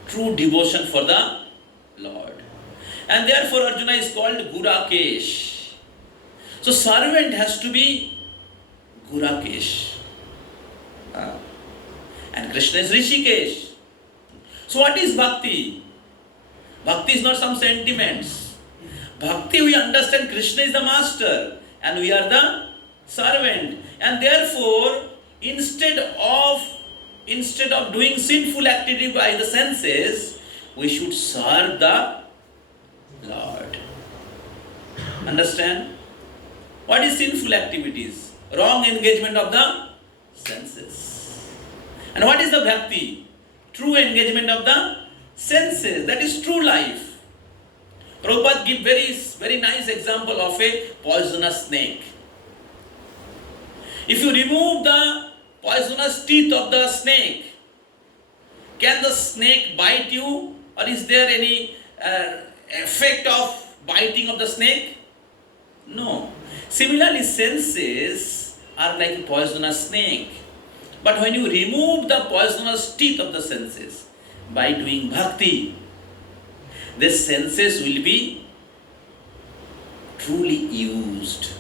true devotion for the Lord. And therefore Arjuna is called Gurakesh. So servant has to be Gurakesh. And Krishna is Rishikesh. So what is bhakti? Bhakti is not some sentiments. Bhakti, we understand Krishna is the master and we are the servant. And therefore, instead of doing sinful activity by the senses, we should serve the Lord. Understand? What is sinful activities? Wrong engagement of the senses. And what is the bhakti? True engagement of the senses. That is true life. Prabhupada give very nice example of a poisonous snake. If you remove the poisonous teeth of the snake, can the snake bite you, or is there any effect of biting of the snake? No. Similarly, senses are like a poisonous snake. But when you remove the poisonous teeth of the senses by doing bhakti, the senses will be truly used.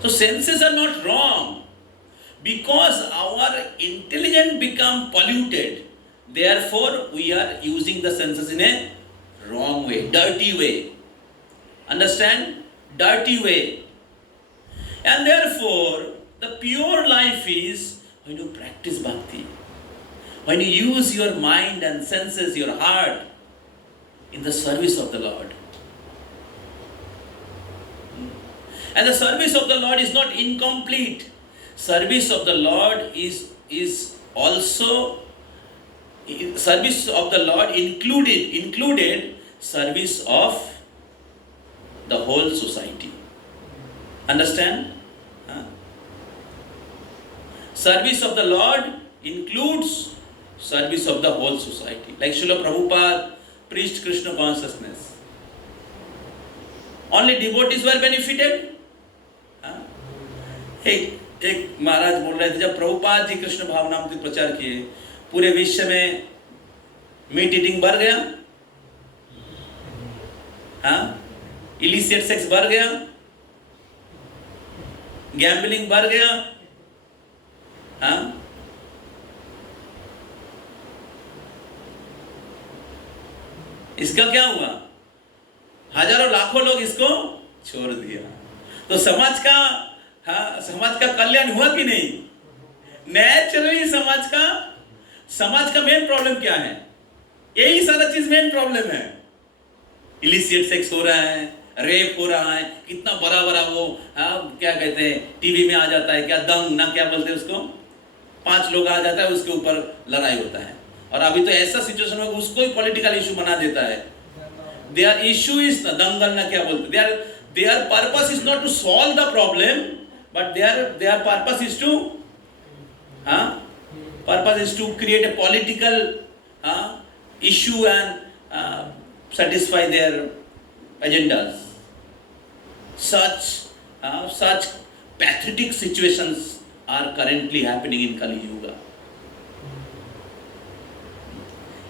So senses are not wrong, because our intelligence become polluted. Therefore, we are using the senses in a wrong way, dirty way. Understand? Dirty way. And therefore, the pure life is when you practice bhakti, when you use your mind and senses, your heart, in the service of the Lord. And the service of the Lord is not incomplete. Service of the Lord is also, service of the Lord included service of the whole society. Understand? Service of the Lord includes service of the whole society. Like Srila Prabhupada preached Krishna consciousness. Only devotees were benefited? एक महाराज बोल रहे थे, जब प्रभुपाद जी कृष्ण भावनामृत प्रचार किए, पूरे विश्व में मीट ईटिंग बढ़ गया, इलिसिएट सेक्स बढ़ गया, गैम्बलिंग बढ़ गया, इसका क्या हुआ? हजारों लाखों लोग इसको छोड़ दिया. तो समाज का कल्याण हुआ कि नहीं? नेचुरली समाज का मेन प्रॉब्लम क्या है? यही सारा चीज मेन प्रॉब्लम है. इलिसिएट सेक्स हो रहा है, रेप हो रहा है, कितना बड़ा वो क्या कहते हैं, टीवी में आ जाता है, क्या दंग ना क्या बोलते हैं उसको, 5 लोग आ जाता है, उसके ऊपर लड़ाई होता है. और अभी तो ऐसा सिचुएशन में उसको ही पॉलिटिकल इशू बना देता है. देयर इशू इज दंगल ना क्या बोलते, their purpose is not to solve the problem, but their purpose is to create a political issue and satisfy their agendas. Such pathetic situations are currently happening in Kali Yuga.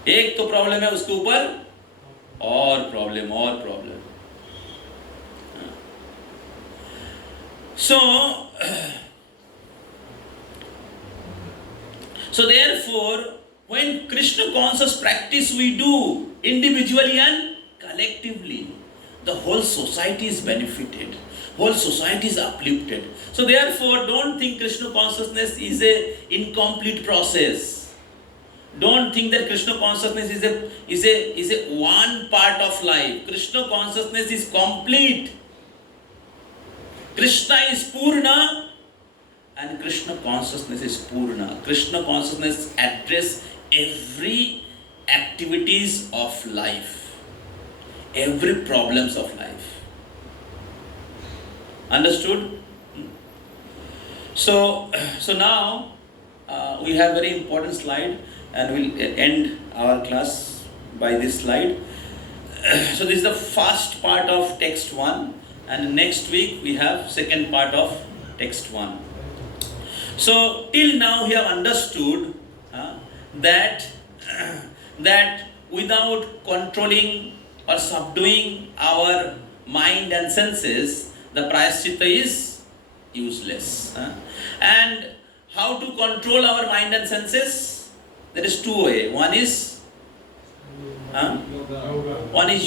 एक तो problem है, उसके ऊपर और problem. So therefore, when Krishna conscious practice we do individually and collectively, the whole society is benefited, whole society is uplifted. So therefore, don't think Krishna consciousness is a incomplete process. Don't think that Krishna consciousness is a one part of life. Krishna consciousness is complete. Krishna is Purna and Krishna consciousness is Purna. Krishna consciousness address every activities of life, every problems of life. Understood? So now we have very important slide, and we'll end our class by this slide. So this is the first part of Text-1, and next week we have second part of Text-1. So till now we have understood that that without controlling or subduing our mind and senses, the prayaschitta is useless. And how to control our mind and senses? There is two ways. One is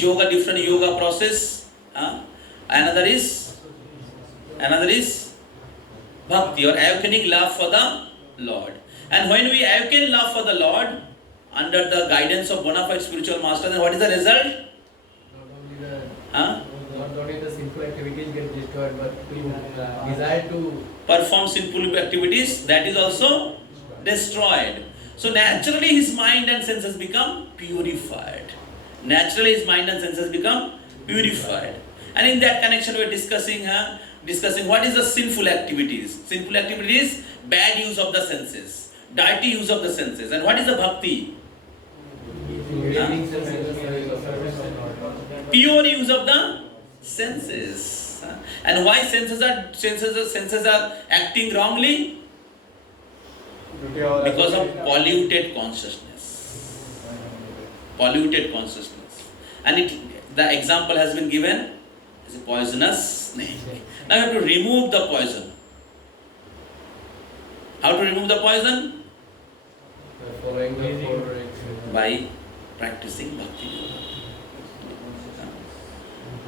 yoga, different yoga process. Another is bhakti, or awakening love for the Lord. And when we awaken love for the Lord under the guidance of bona fide spiritual master, then what is the result? Not only the sinful activities get destroyed, but desire to Perform sinful activities, that is also destroyed. So naturally his mind and senses become purified. Naturally his mind and senses become purified. And in that connection we are discussing what is the sinful activities. Sinful activities, bad use of the senses, dirty use of the senses. And what is the bhakti? Pure use of the senses. And why senses are acting wrongly? Because of polluted consciousness. Polluted consciousness. And the example has been given as a poisonous snake. Now you have to remove the poison. How to remove the poison? By practicing bhakti yoga.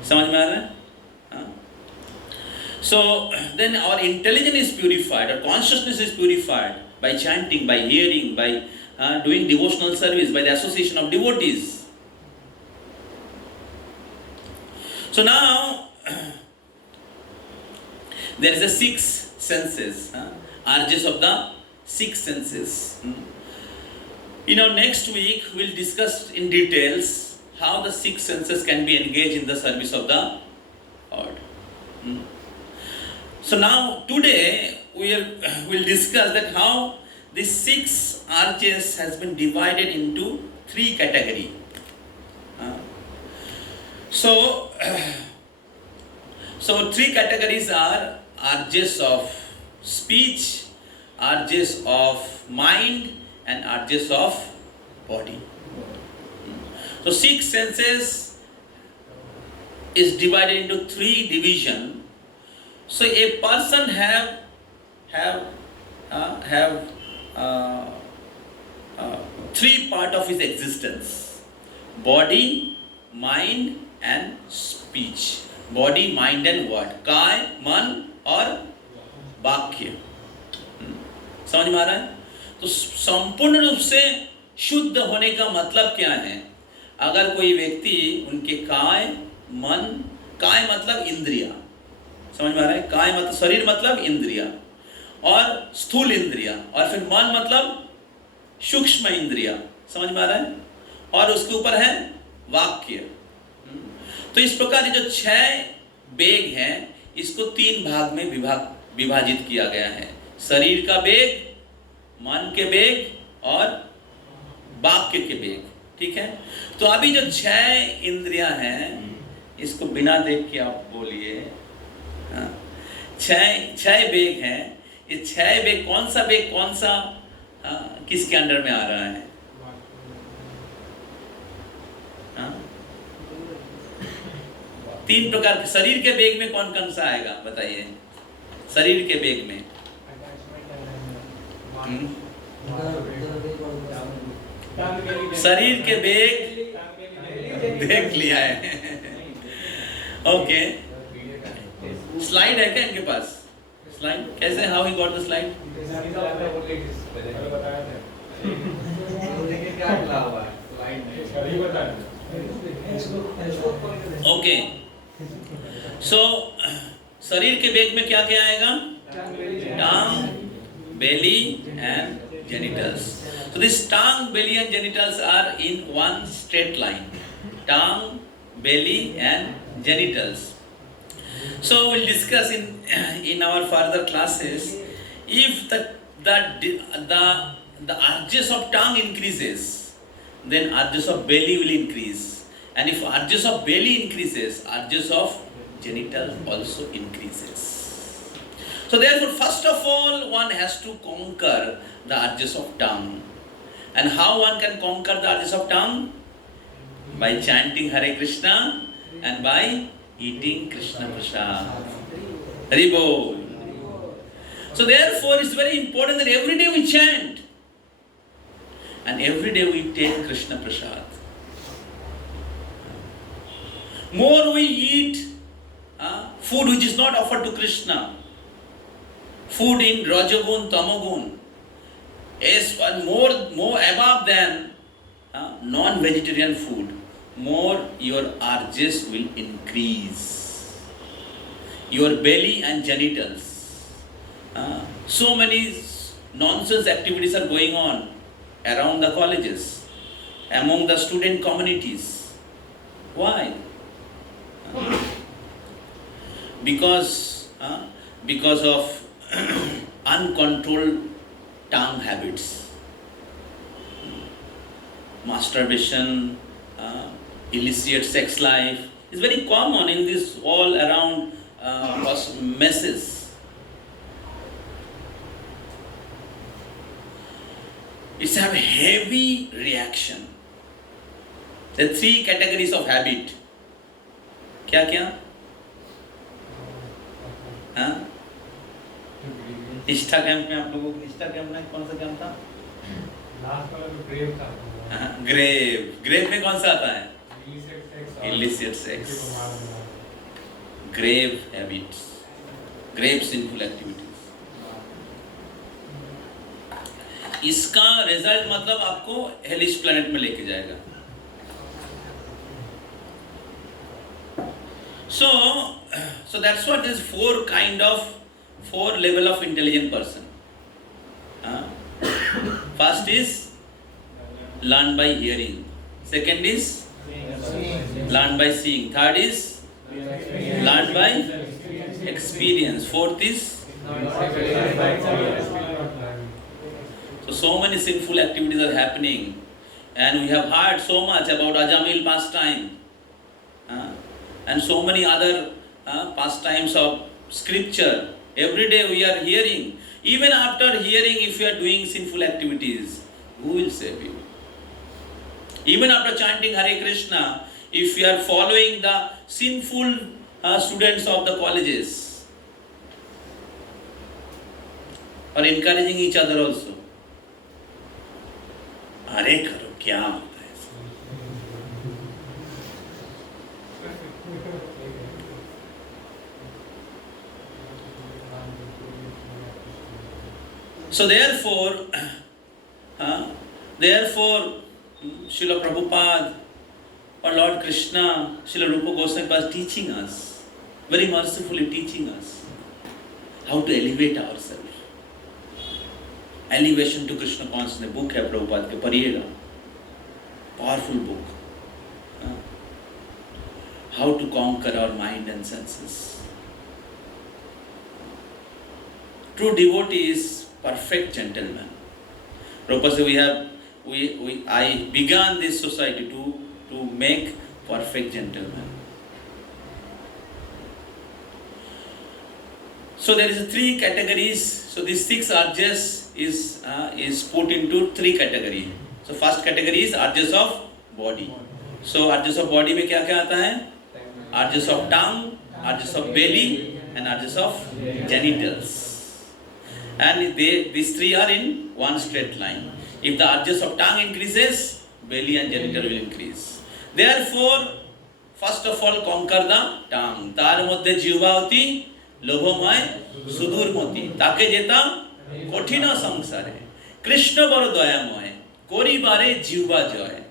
समझ में आ रहा है? So then our intelligence is purified, our consciousness is purified by chanting, by hearing, by doing devotional service, by the association of devotees. So now there is the six senses, urges of the six senses. Next week we'll discuss in details how the six senses can be engaged in the service of the Lord. So now today we'll discuss that how these six urges has been divided into three categories. So three categories are urges of speech, urges of mind, and urges of body. So six senses is divided into three divisions. So a person have three part of his existence: body, mind, and speech. Body, mind, and word. काय, मन और वाक्य. समझ में आ रहा है? तो संपूर्ण रूप से शुद्ध होने का मतलब क्या है? अगर कोई व्यक्ति उनके काय, मन, काय मतलब इंद्रिया, समझ में आ रहा है? काय मतलब शरीर, मतलब इंद्रिया, और स्थूल इंद्रिया, और फिर मन मतलब सूक्ष्म इंद्रिया, समझ में आ रहा है? और उसके ऊपर है वाक्य. तो इस प्रकार ये जो 6 वेग हैं, इसको 3 भाग में विभाजित किया गया है: शरीर का वेग, मन के वेग और वाक्य के वेग. ठीक है? तो अभी जो 6 इंद्रियां हैं, इसको बिना देख के आप बोलिए. 6 वेग हैं. ये 6 वेग, कौन सा वेग कौन सा किसके अंडर में आ रहा है? तीन प्रकार के. शरीर के वेग में कौन कौन सा आएगा बताइए? शरीर के वेग में शरीर के वेग देख लिया है. ओके, स्लाइड है क्या इनके पास? स्लाइड कैसे? How he got the slide? Okay. So शरीर के वेग में क्या क्या आएगा? टांग, belly and genitals. So this tongue, belly and genitals are in one straight line. Tongue, belly and genitals. So we'll discuss in our further classes if the the urges of tongue increases, then urges of belly will increase. And if urges of belly increases, urges of genital also increases. So therefore, first of all, one has to conquer the urges of tongue. And how one can conquer the urges of tongue? By chanting Hare Krishna and by eating Krishna Prasad. Haribo. So therefore, it's very important that every day we chant. And every day we take Krishna Prasad. More we eat food which is not offered to Krishna. Food in Rajagun, Tamagun. Is more above than non-vegetarian food. More your urges will increase. Your belly and genitals. So many nonsense activities are going on around the colleges, among the student communities. Why? Because of uncontrolled tongue habits. Masturbation, illicit sex life is very common in this all around messes. It's a heavy reaction. There are 3 categories of habit. क्या? निष्ठा camp में आप लोगों को निष्ठा camp में कौन सा कैंप था? लास्ट वाला जो ग्रेव था। ग्रेव में कौन सा आता है? Illicit sex. Grave habits. Grave sinful activities. इसका रिजल्ट मतलब आपको हेलिश प्लैनेट में लेके जाएगा. So that's what is 4 level of intelligent person. First is learn by hearing. Second is learn by seeing. Third is learn by experience. Fourth is so many sinful activities are happening, and we have heard so much about Ajamil pastime, and so many other pastimes of scripture. Every day we are hearing. Even after hearing, if you are doing sinful activities, who will save you? Even after chanting Hare Krishna, if you are following the sinful students of the colleges, or encouraging each other also, अरे करो क्या होता है? So therefore, Srila Prabhupada or Lord Krishna, Srila Rupa Goswami was teaching us, very mercifully teaching us how to elevate ourselves. Elevation to Krishna consciousness book है प्रभुपाद के, पढ़िएगा. Powerful book. How to conquer our mind and senses. True devotee is perfect gentleman. Prabhupada said I began this society to make perfect gentleman. So there is 3 categories. So these 6 urges is put into 3 categories. So first category is urges of body. So urges of body में क्या क्या आता है? Urges of tongue, urges of belly, and urges of genitals. And these 3 are in one straight line. If the urges of tongue increases, belly and genital will increase. Therefore, first of all, conquer the tongue. तार मध्य जीवा होती लोभमय सुदूर मोती ताके जेता कठिन संसारे कृष्ण बड़ दयामय कोरी बारे जीवा जय.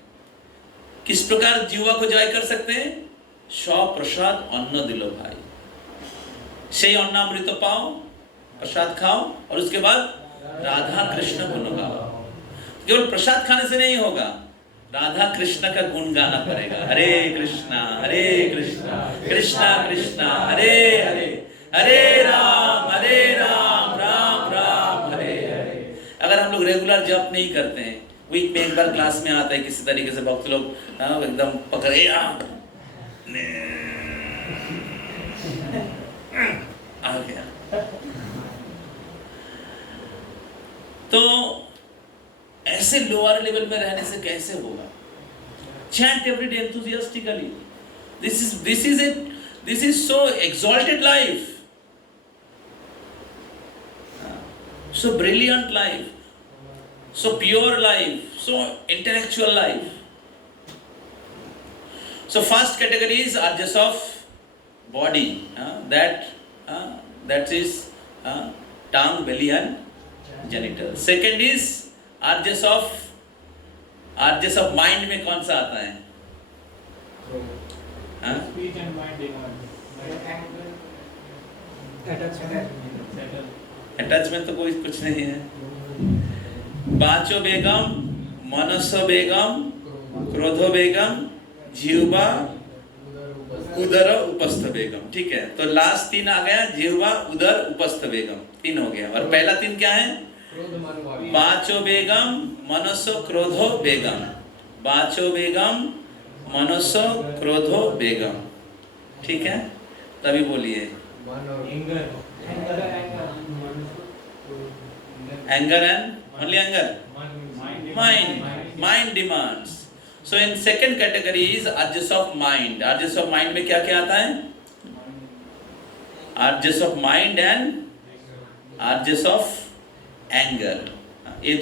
किस प्रकार जीवा को जय कर सकते हैं? स्वप्रसाद अन्न दिलो भाई. से अन्नामृत पाओ, प्रसाद खाओ, और उसके बाद राधा कृष्ण गुण गाओ. केवल प्रसाद खाने से नहीं होगा, राधा कृष्ण का गुण गाना पड़ेगा. हरे कृष्णा कृष्णा कृष्णा हरे हरे, हरे राम राम राम हरे हरे. लोग रेगुलर जप नहीं करते हैं, वीक में एक बार क्लास में आता है किसी तरीके से भक्त लोग एकदम पकड़े आ गया। तो ऐसे लोअर लेवल में रहने से कैसे होगा? Chant every day enthusiastically. This is so exalted life, so brilliant life, so pure life, so intellectual life. So first categories are just of body, that is tongue, belly and genital. Second is RJS of mind में कौन सा आता है? Speech and mind demands. Attachment तो कोई कुछ नहीं है। बाचो बेगम, मनसो बेगम, क्रोधो बेगम, जीवा, उदर उपस्थ बेगम। ठीक है, तो लास्ट 3 आ गया, जीवा, उदर, उपस्थ बेगम, 3 हो गया। और पहला 3 क्या है? बाचो बेगम, मनसो, क्रोधो बेगम। बाचो बेगम, मनसो, क्रोधो बेगम। ठीक है, तभी बोलिए। Anger and only anger. Mind demands. So in second category is urges of mind. Urges of mind में क्या क्या आता है? Urges of mind and urges of anger. ये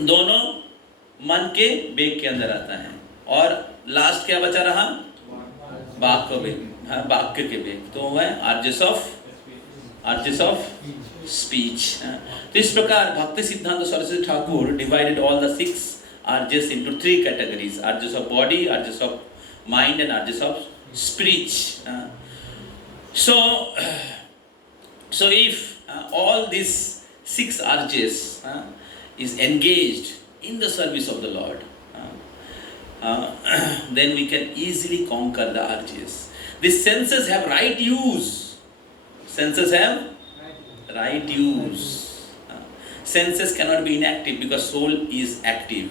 दोनों मन के बेग के अंदर आता है। और लास्ट क्या बचा रहा? वाक्य के बेग। तो वो है urges of speech. तो इस प्रकार भक्ति सिद्धांत Saraswati Thakur divided all the 6 urges into 3 categories: urges of body, urges of mind and urges of speech. So if all these 6 urges is engaged in the service of the Lord, then we can easily conquer the urges. These senses have right use. Senses have right use. Senses cannot be inactive because soul is active.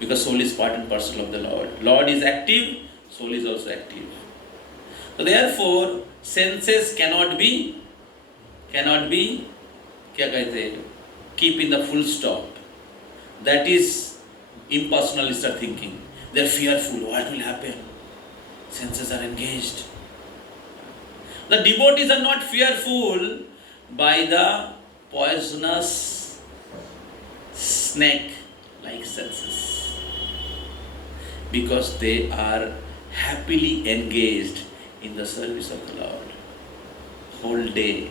Because soul is part and parcel of the Lord. Lord is active, soul is also active. So therefore, senses cannot be क्या कहते हैं, keep in the full stop. That is impersonalistic thinking. They are fearful. What will happen? Senses are engaged. The devotees are not fearful by the poisonous snake-like senses, because they are happily engaged in the service of the Lord whole day,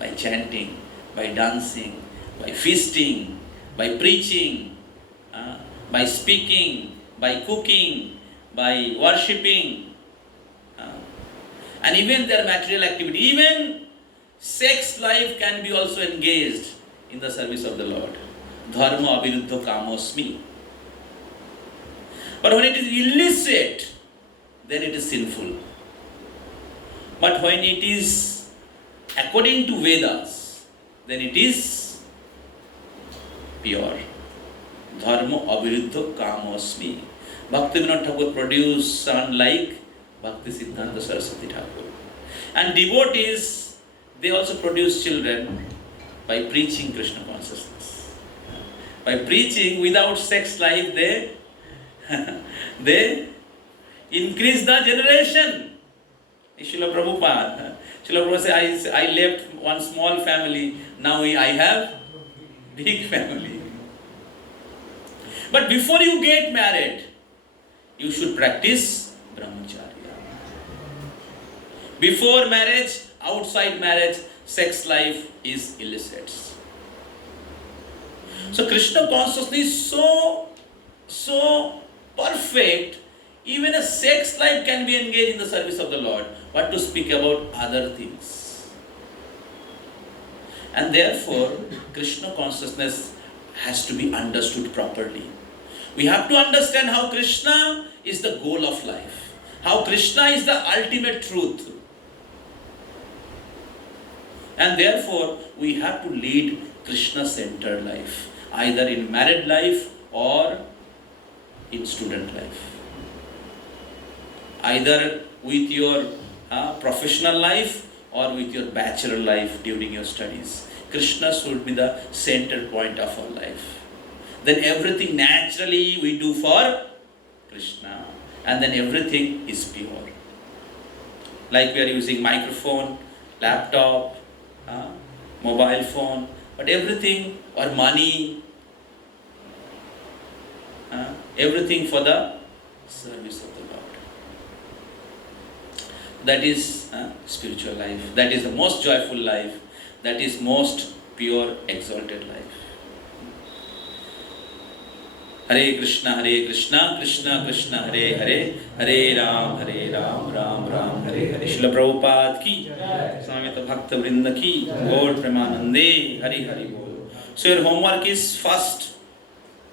by chanting, by dancing, by feasting, by preaching, by speaking, by cooking, by worshipping, and even their material activity, even sex life can be also engaged in the service of the Lord. Dharma aviruddha kamosmi. But when it is illicit, then it is sinful. But when it is according to Vedas, then it is pure. Dharma aviruddha kamosmi. Bhaktivinoda Thakur produced son like Bhakti Siddhanta Saraswati Thakur. And devotees, they also produce children by preaching Krishna consciousness. By preaching without sex life, they increase the generation. Srila Prabhupada says, I left one small family, now I have big family. But before you get married, you should practice brahmacharya. Before marriage, outside marriage, sex life is illicit. So Krishna consciousness is so perfect, even a sex life can be engaged in the service of the Lord. What to speak about other things? And therefore, Krishna consciousness has to be understood properly. We have to understand how Krishna is the goal of life, how Krishna is the ultimate truth. And therefore, we have to lead Krishna-centered life, either in married life or in student life. Either with your professional life or with your bachelor life during your studies. Krishna should be the center point of our life. Then everything naturally we do for Krishna, and then everything is pure. Like we are using microphone, laptop, mobile phone, but everything, or money, everything for the service of the Lord. That is spiritual life. That is the most joyful life. That is most pure, exalted life. Hare Krishna, Krishna Krishna, Hare Hare, Hare Ram, Ram Ram, Hare Hare. Srila Prabhupada ki, Samvita Bhakta Vrinda ki, Gaur Premanande, Hare Hare Bol. So your homework is first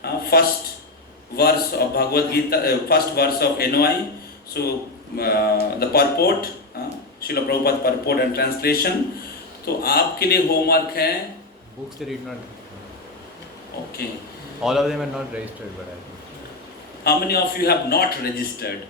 verse of Bhagavad Gita, first verse of NOI. So the purport, Srila Prabhupada purport and translation. तो आपके लिए homework है. Books they did not. Okay. All of them are not registered, but I think. How many of you have not registered?